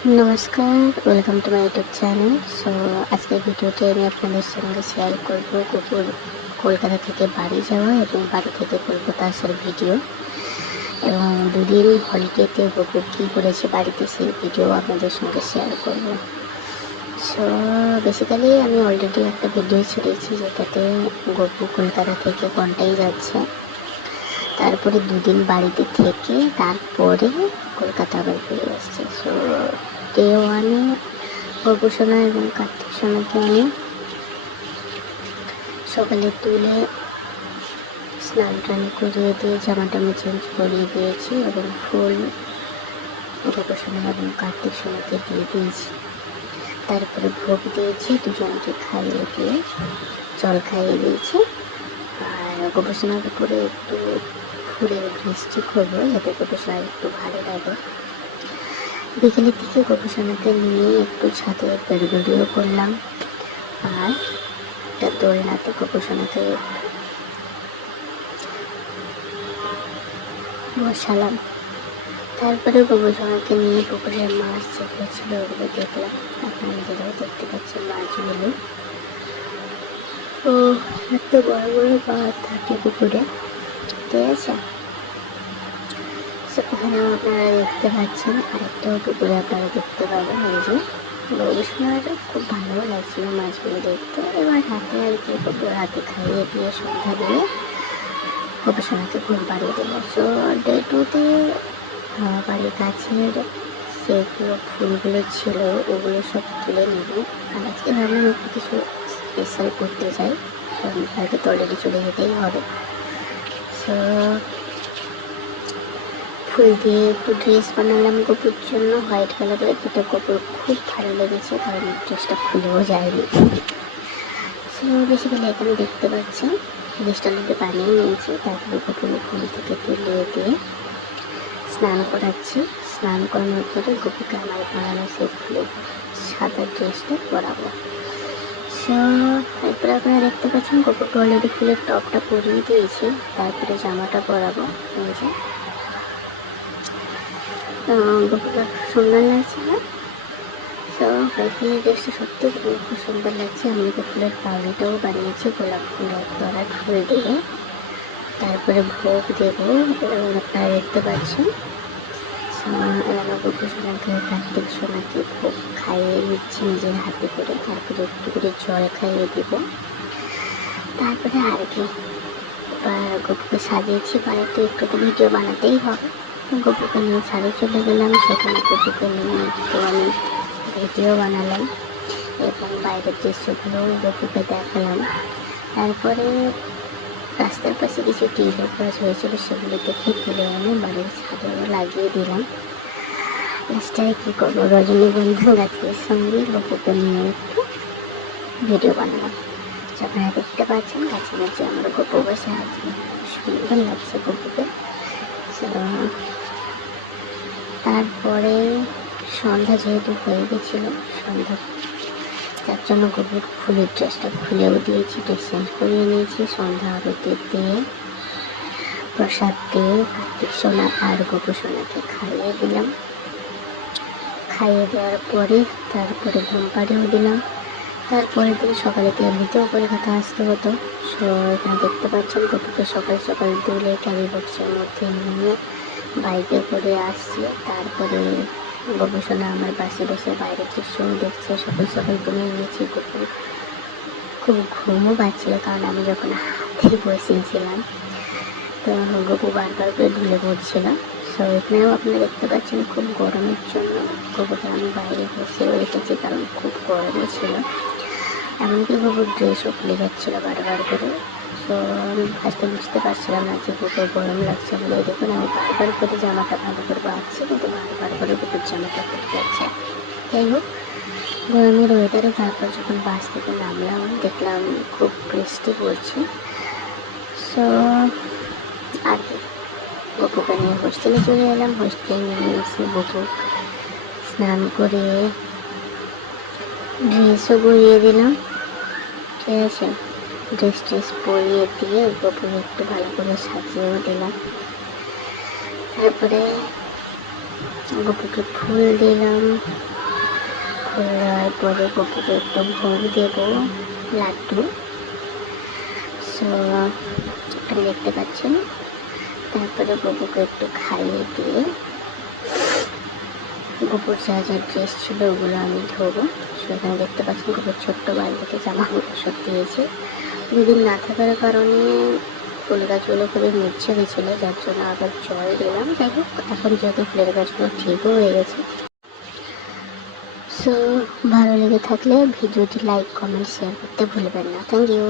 নমস্কার, welcome to my YouTube channel. So আজকের ভিডিওতে আমি আপনাদের সঙ্গে শেয়ার করব কুকুর কলকাতা থেকে বাড়ি যাওয়া এবং বাড়ি থেকে কলকাতা আসার ভিডিও, এবং দুদিন হলিডেতে কুকুর কী করেছে বাড়িতে সেই ভিডিও আপনাদের সঙ্গে শেয়ার করব। সো বেসিক্যালি আমি অলরেডি একটা ভিডিও ছেড়েছি যেটাতে গপু কলকাতা থেকে ঘন্টায় যাচ্ছে, তারপরে দুদিন বাড়িতে থেকে তারপরে কলকাতা আবার ফিরে আসছে। সো ডে ওয়ানে গপু সোনা এবং কার্তিক সোনাকে আমি সকালে তুলে স্নান টান করিয়ে দিয়ে জামাটা আমি চেঞ্জ করিয়ে দিয়েছি এবং ফুল গপু সোনা এবং কার্তিক সোনাকে দিয়ে দিয়েছি। তারপরে ভোগ দিয়েছি, দুজনকে খাইয়ে দিয়ে জল খাইয়ে দিয়েছি। আর গপু সোনার উপরে একটু ফুলের বৃষ্টি করবো যাতে গপু সোনার একটু ভালো লাগে। বিকেলের দিকে গপু সোনাকে নিয়ে একটু ছাদে বেড়িয়ে করলাম, আর একটা দোলনাতে গপু সোনাকে বসালাম। তারপরে গপু সোনাকে নিয়ে পুকুরের মাছ যেগুলো ছিল ওগুলো দেখলাম। আপনারা নিজেরাও দেখতে পাচ্ছেন মাছগুলো। তো এত বড় বড় মাছ থাকে পুকুরে, ঠিক আছে। এখানেও আপনারা দেখতে পাচ্ছেন, আরেকটাও পুকুরে আপনারা দেখতে পাবেন। এই যে গপু সোনাটা খুব ভালো লাগছিল মাছগুলো দেখতে। এবার হাতে আর কি গপুর হাতে খাইয়ে দিয়ে সন্ধ্যা দিয়ে গপু সোনাকে ঘুম পাড়িয়ে দিল। সো ডে টুতে বাড়ির গাছের সেগুলো ফুলগুলো ছিল ওগুলো সব তুলে নেব। আর আজকে ভাবলাম একটু কিছু স্পেশাল করতে চাই, কালকে তো অলরেডি চলে যেতেই হবে। সো ফুল দিয়ে একটু ড্রেস বানালাম গপুর জন্য, হোয়াইট কালারের, যেটা গপুর খুব ভালো লেগেছে কারণ ড্রেসটা খুলেও যায়নি। সো বেসিক্যালি এখানে দেখতে পাচ্ছেন ড্রেসটা লোকে বানিয়ে নিয়েছি। তারপরে গপুর ঘুম থেকে তুলে দিয়ে স্নান করাচ্ছি। স্নান করানোর পরে গপুকে আমার বানানো সেই ফুলের সাদা ড্রেসটা পরাবো। সো এরপরে আপনারা দেখতে পাচ্ছেন গপুকে অলরেডি ফুলের টপটা পরিয়ে দিয়েছি, তারপরে জামাটা পরাবো। এই যে গপুকে সুন্দর লাগছে না? সো হোয়াইট কালার ড্রেসটা সত্যি খুব সুন্দর লাগছে। আমি ওকে ফুলের পাউলিটাও বানিয়েছি গোলাপ ফুলের তলার ফুল দিয়ে। তারপরে ভোগ দেবো এবং আপনারা দেখতে পাচ্ছেন আমার গপু সোনাকে কার্তিক সোনাকে ভোগ খাইয়ে নিচ্ছি নিজের হাতে করে। তারপরে একটু করে জল খাইয়ে দিব। তারপরে আর কি গপুকে সাজিয়েছি, বাড়িতে একটু তো ভিডিও বানাতেই হবে। গপুকে নিয়ে ছাদে চলে গেলাম, সেখানে গপুকে নিয়ে একটু আমি ভিডিও বানালাম এবং বাইরের দৃশ্যগুলোও গপুকে দেখালাম। তারপরে রাস্তার পাশে কিছু টিউব গাছ হয়েছিল, সেগুলো দেখে তুলে এনে বাড়ির ছাদেও লাগিয়ে দিলাম। লাস্টায় কী করবো, রজনীগন্ধা গাছের সঙ্গে গপুকে নিয়ে একটু ভিডিও বানালাম। আপনারা দেখতে পাচ্ছেন গাছের নিচে আমার গপু বসে আছে, সুন্দর লাগছে গপুকে। তারপরে সন্ধ্যা যেহেতু হয়ে গেছিল, সন্ধ্যা তার জন্য গপুর ফুলের ড্রেসটা খুলেও দিয়েছি, ড্রেস চেঞ্জ করিয়ে নিয়েছি। সন্ধ্যা আরতি দিয়ে প্রসাদ দিয়ে কার্তিক সোনা আর গপু সোনাকে খাইয়ে দিলাম। খাইয়ে দেওয়ার পরে তারপরে ঘুম পাড়িয়েও দিলাম। তারপরের দিন সকালে তো এমনিতেও কলকাতা আসতে হতো। সো এখানে দেখতে পাচ্ছেন গপুকে সকাল সকাল তুলে ক্যারি বক্সের মধ্যে নিয়ে বাইকে করে আসছি। তারপরে গপু সোনা আমার পাশে বসে বাইরের দৃশ্যও দেখছে। সকাল সকাল তুলে নিয়েছি। গপু খুব ঘুমও পাচ্ছিল কারণ আমি যখন হাতে বসিয়েছিলাম তো গপু বারবার করে ঢুলে পড়ছিল। সো এখানেও আপনারা দেখতে পাচ্ছেন খুব গরমের জন্য গপুকে আমি বাইরে বসেও রেখেছি কারণ খুব গরমও ছিল। এমনকি গপুর ড্রেসও খুলে যাচ্ছিলো বারবার করে। তো আমি ফার্স্টে বুঝতে পারছিলাম না যে গপুর গরম লাগছে বলে। দেখুন আমি বারবার করে জামাটা ভালো করে বাঁধছি কিন্তু বারবার করে গপুর জামাটা খুলে যাচ্ছে। যাই হোক, গরমের ওয়েদারে তারপর যখন বাস থেকে নামলাম দেখলাম খুব বৃষ্টি পড়ছে। সো আর কি গপুকে নিয়ে হোস্টেলে চলে এলাম। হোস্টেলে নিয়ে এসে গপু স্নান করে ড্রেসও পরিয়ে দিলাম, ঠিক আছে। ড্রেস পরিয়ে দিয়ে গপুকে একটু ভালো করে সাজিয়েও দিলাম। তারপরে গপুকে ফুল দিলাম। ফুল দেওয়ার পরে গপুকে একটু ভোগ দেব, লাড্ডু। সো এখানে দেখতে পাচ্ছেন। তারপরে গপুকে একটু খাইয়ে দিয়ে গপুর যা যা ড্রেস ছিল ওগুলো আমি ধোবো। সেখানে দেখতে পাচ্ছেন গপুর ছোট্ট বাড়িতে জামাগুলো সব দিয়েছে। দুদিন না থাকার কারণে ফুল গাছগুলো খুবই মুরছে গেছিলো, যার জন্য আবার জল দিলাম। যাই হোক, এখন যেহেতু ফুলের গাছগুলো ঠিকও হয়ে গেছে। সো ভালো লেগে থাকলে ভিডিওটি লাইক, কমেন্ট, শেয়ার করতে ভুলবেন না। Thank you.